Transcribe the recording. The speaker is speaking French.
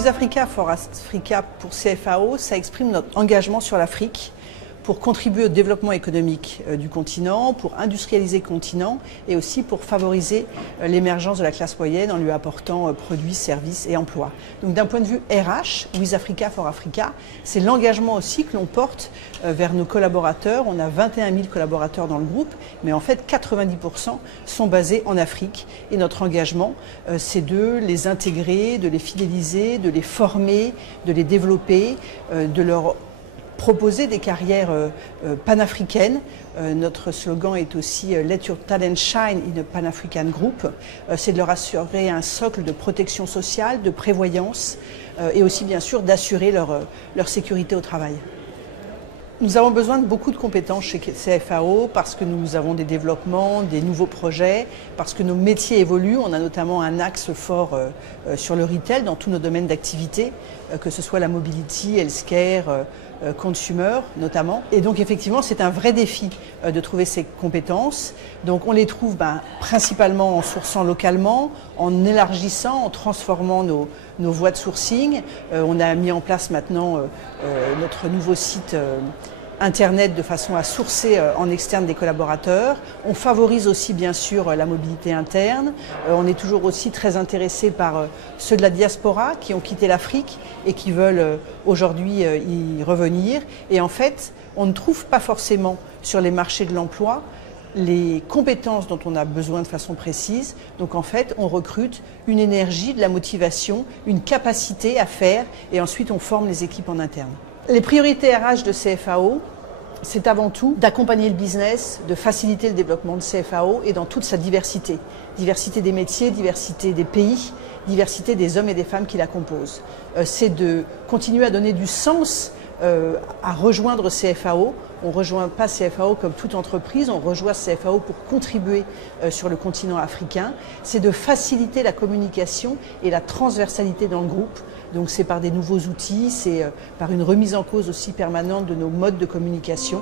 With Africa for Africa pour CFAO, ça exprime notre engagement sur l'Afrique pour contribuer au développement économique du continent, pour industrialiser le continent et aussi pour favoriser l'émergence de la classe moyenne en lui apportant produits, services et emplois. Donc d'un point de vue RH, With Africa for Africa, c'est l'engagement aussi que l'on porte vers nos collaborateurs. On a 21 000 collaborateurs dans le groupe, mais en fait 90% sont basés en Afrique. Et notre engagement, c'est de les intégrer, de les fidéliser, de les former, de les développer, de leur proposer des carrières panafricaines. Notre slogan est aussi « Let your talent shine in a Pan-African group ». C'est de leur assurer un socle de protection sociale, de prévoyance et aussi bien sûr d'assurer leur sécurité au travail. Nous avons besoin de beaucoup de compétences chez CFAO parce que nous avons des développements, des nouveaux projets, parce que nos métiers évoluent. On a notamment un axe fort sur le retail dans tous nos domaines d'activité, que ce soit la mobility, healthcare, consumer notamment. Et donc effectivement, c'est un vrai défi de trouver ces compétences. Donc on les trouve principalement en sourçant localement, en élargissant, en transformant nos voies de sourcing. On a mis en place maintenant notre nouveau site Internet de façon à sourcer en externe des collaborateurs. On favorise aussi bien sûr la mobilité interne. On est toujours aussi très intéressé par ceux de la diaspora qui ont quitté l'Afrique et qui veulent aujourd'hui y revenir. Et en fait, on ne trouve pas forcément sur les marchés de l'emploi les compétences dont on a besoin de façon précise. Donc en fait, on recrute une énergie, de la motivation, une capacité à faire et ensuite on forme les équipes en interne. Les priorités RH de CFAO, c'est avant tout d'accompagner le business, de faciliter le développement de CFAO et dans toute sa diversité. Diversité des métiers, diversité des pays, diversité des hommes et des femmes qui la composent. C'est de continuer à donner du sens à rejoindre CFAO. On ne rejoint pas CFAO comme toute entreprise, on rejoint CFAO pour contribuer sur le continent africain. C'est de faciliter la communication et la transversalité dans le groupe. Donc c'est par des nouveaux outils, c'est par une remise en cause aussi permanente de nos modes de communication.